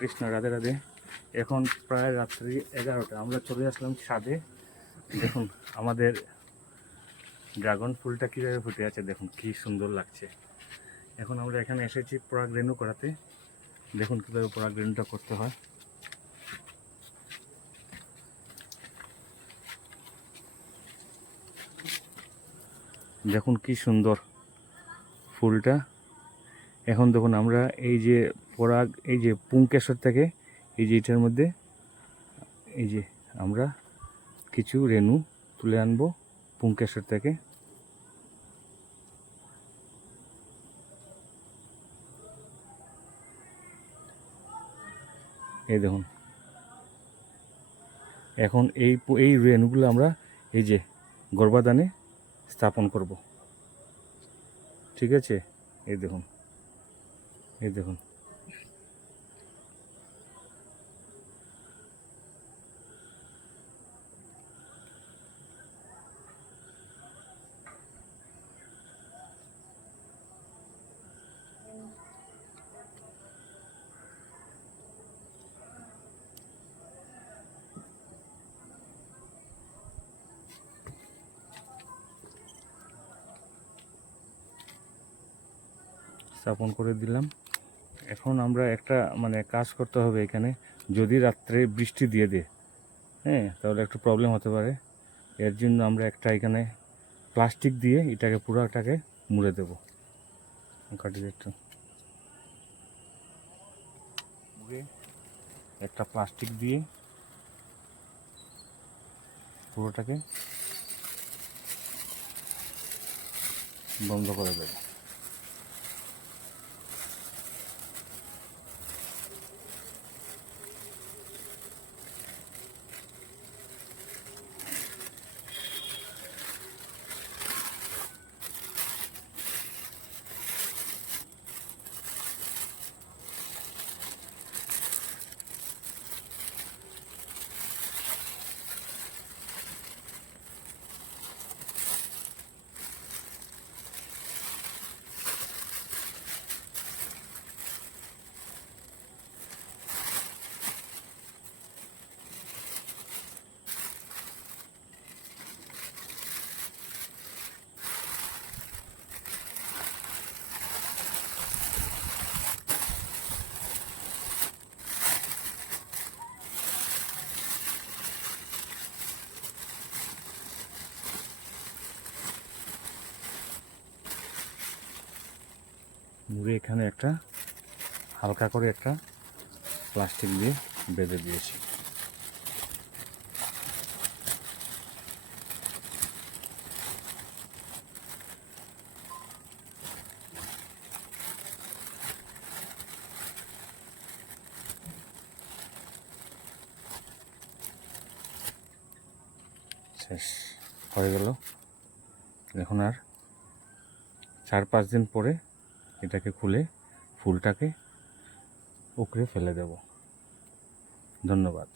কৃষ্ণ, রাধে রাধে। এখন প্রায় রাত্রি এগারোটা। আমরা চলে আসলাম ছাদে। দেখুন, আমাদের ড্রাগন ফুলটা কীভাবে ফুটে আছে, দেখুন কি সুন্দর লাগছে। এখন আমরা এখানে এসেছি পরাগ রেণু করাতে। দেখুন কীভাবে পরাগ রেণুটা করতে হয়। দেখুন কি সুন্দর ফুলটা। এখন দেখুন আমরা এই যে পরাগ, এই যে পুঙ্কেশ্বর থেকে এই যে এটার মধ্যে, এই যে আমরা কিছু রেণু তুলে আনব পুঙ্কেশ্বর থেকে। এই দেখুন। এখন এই এই রেণুগুলো আমরা এই যে গর্ভাদানে স্থাপন করব। ঠিক আছে? এই দেখুন। এই দেখুন। স্থাপন করে দিলাম। এখন আমরা একটা মানে কাজ করতে হবে এখানে। যদি রাত্রে বৃষ্টি দিয়ে দেয় হ্যাঁ তাহলে একটু প্রবলেম হতে পারে। এর জন্য আমরা একটা এখানে প্লাস্টিক দিয়ে এটাকে পুরোটাকে মুড়ে দেবো। কাটি একটু। একটা প্লাস্টিক দিয়ে পুরোটাকে বন্ধ করে দেবো। মুড়ে এখানে একটা হালকা করে একটা প্লাস্টিক দিয়ে বেঁধে দিয়েছি। শেষ হয়ে গেল। এখন আর চার পাঁচ দিন পরে এটাকে খুলে ফুলটাকে উকড়ে ফেলে দেব। ধন্যবাদ।